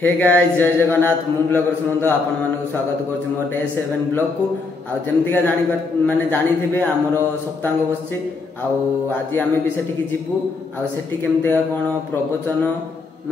Hey guys जय जगन्नाथ मु blogger Sumant आपण मानक स्वागत करछि मोर डे 7 ब्लॉग को आ जेमतिका जानि माने जानि थिबे हमरो सप्तांग बसछि आ आज आमे भी सेठी की जिबु आ सेठी केमतिका कोन प्रवचन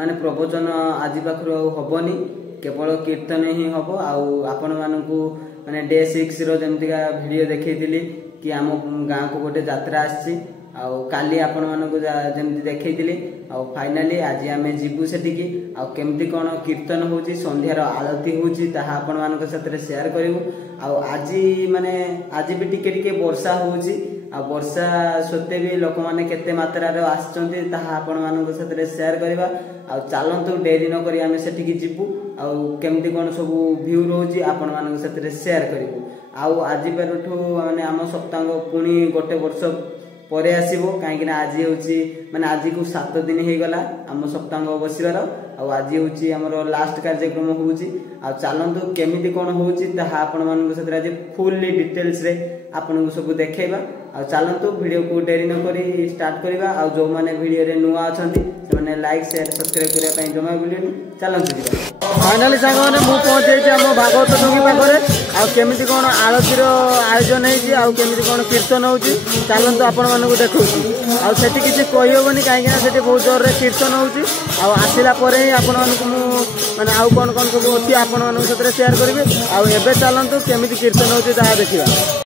माने प्रवचन आज पाखरो होबनी केवल कीर्तन ही होबो आ आपण मानकू माने डे 6 रो जेमतिका वीडियो देखैतिली कि आम गाँ को गोटे यात्रा आछि आउ काली आपण मानकू जेमति देखैतिली आ फाइनली आज आमे जिबु सेठी आ केमति कोन कीर्तन होची संध्यार आरती होची ताहा आपण मानक साथे शेयर करिवु आ आज माने आज भी टिके टिके वर्षा होची आ वर्षा सत्ते भी लोक माने केते मात्रा रे आछचंती ताहा आपण मानक साथे शेयर करबा आ चालंतु डेरी न करी आमे सेठी की जिबु आ केमति कोन सब व्यू रोची आपण मानक साथे शेयर करिवु आ आज परठू माने आम सप्तांग पुणी गोटे वर्ष परे आसीबो काहेकि ना आज होची माने आज को 7 दिन हे गला हम सप्तांग बसिबार आ आज होची हमरो लास्ट कार्यक्रम होची आ चालंतु केमिति कोन होची ताहा आपण मानक साथे आज फुल्ली डिटेल्स रे आपण को सब देखेबा आ चालंतु वीडियो को डेरी न करी स्टार्ट करबा आ जो माने वीडियो रे नुवा अछंती से माने लाइक शेयर सब्सक्राइब करिया पई जमा वीडियो चालंतु दिबा फाइनली सांग माने मु पहुंचे छी हम भागवत टोंगी पाखरे आ केमिति कोन आरती रो आयोजन हे छी आ केमिति कोन कीर्तन होची चालंतु आपण मानक देखौ आ सेठी किछि कहि होबनी काहे ना सेठी बहुत जोर रे कीर्तन होची आ आसिला परे ही आपण मानक मु माने आ कोन कोन सब अछि आपण मानक साथे शेयर करबे आ एबे चालंतु केमिति कीर्तन होची ताहा देखिबा।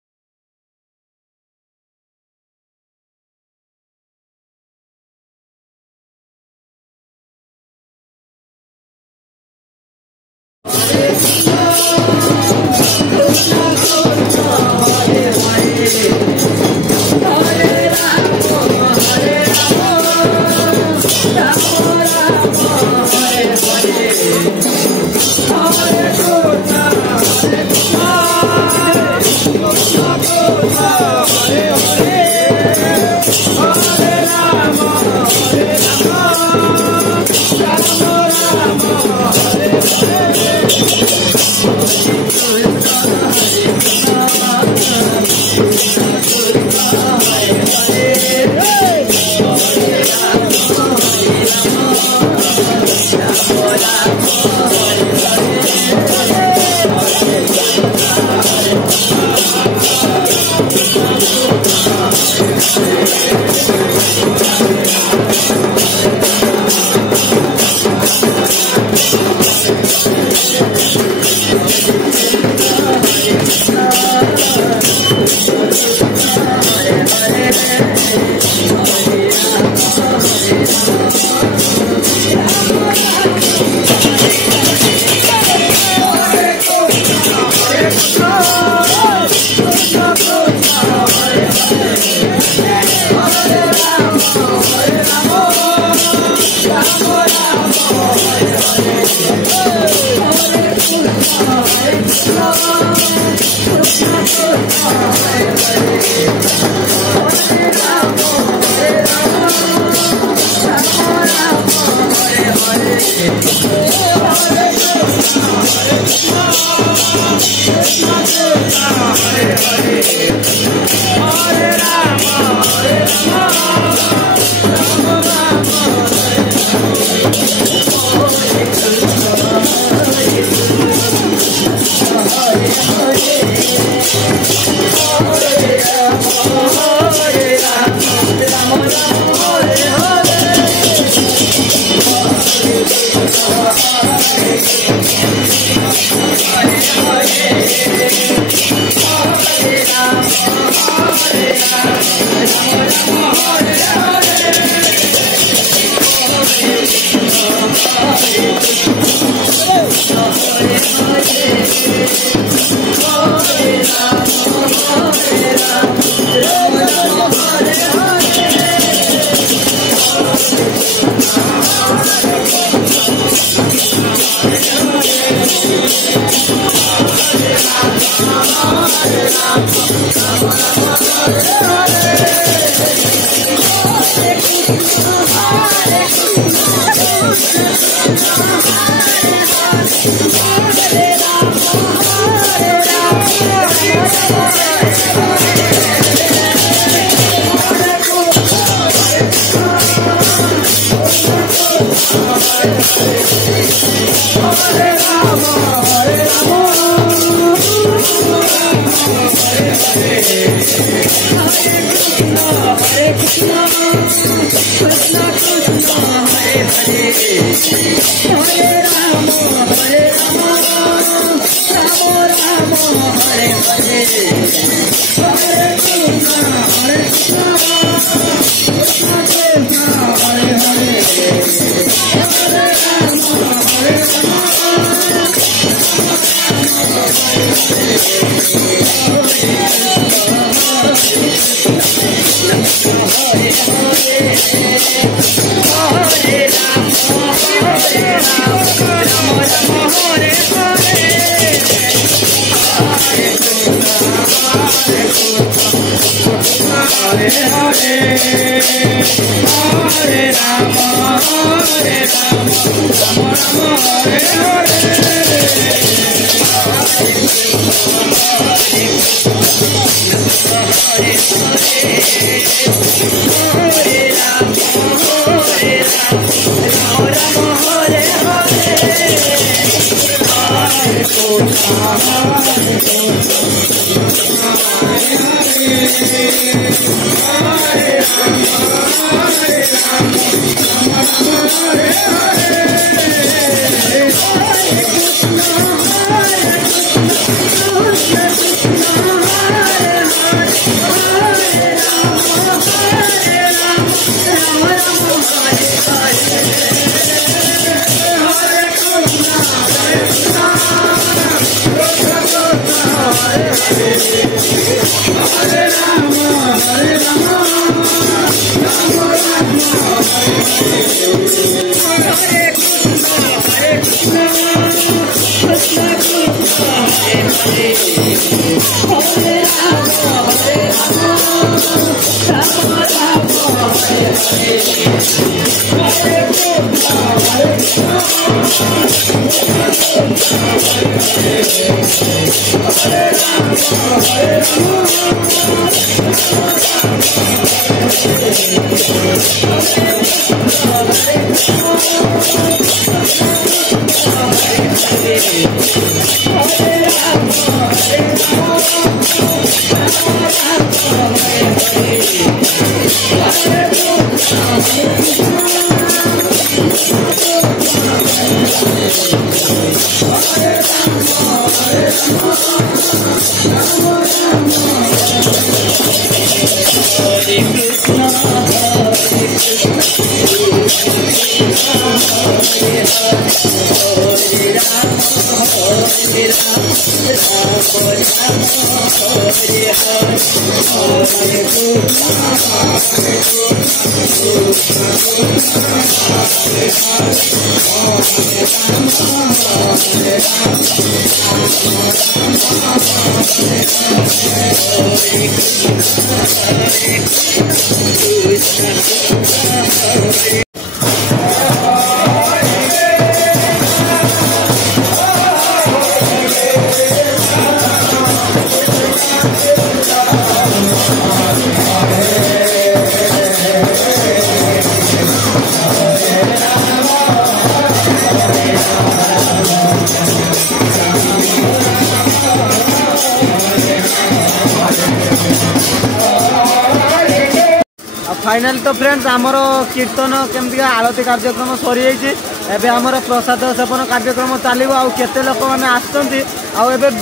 फाइनल तो फ्रेंड्स आमर कीर्तन केमती आरती कार्यक्रम सरी जाइए आमर प्रसाद सेवन कार्यक्रम चलो आउ केते लोक मैंने आसुँच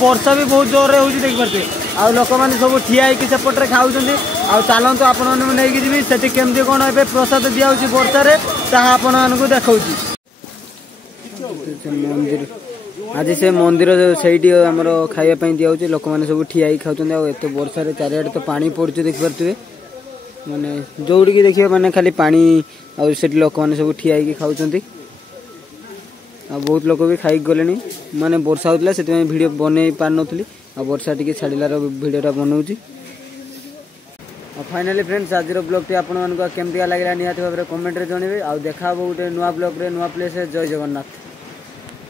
वर्षा भी बहुत जोर हो देखिए आउ लोक मैंने सब ठिया सेपटे खाऊँ आउ चलतु आपकी जी केमती कौन ए प्रसाद दिया वर्षार ताहा आपको देखा मंदिर आज से मंदिर से आमर खावाई दिया लोक मैंने सब ठिया खाऊँ एत वर्षार चारिआडे तो पानी पड़े देखिपे माने जोड़ी देखिए माने खाली पानी और से लोक मैंने सब ठिया खाऊँ बहुत लोक भी खाई गले माने वर्षा होता से वीडियो बन पार नी वर्षा टी छाड़ार वीडियोटा बनाऊँगी फाइनाली फ्रेंड्स आज ब्लॉग टी आपको केमती लगे निहाती भाव में कमेंट रे जनइबे आ देखा गोटे नुआ ब्लॉग रे नुआ प्लेस जय जगन्नाथ।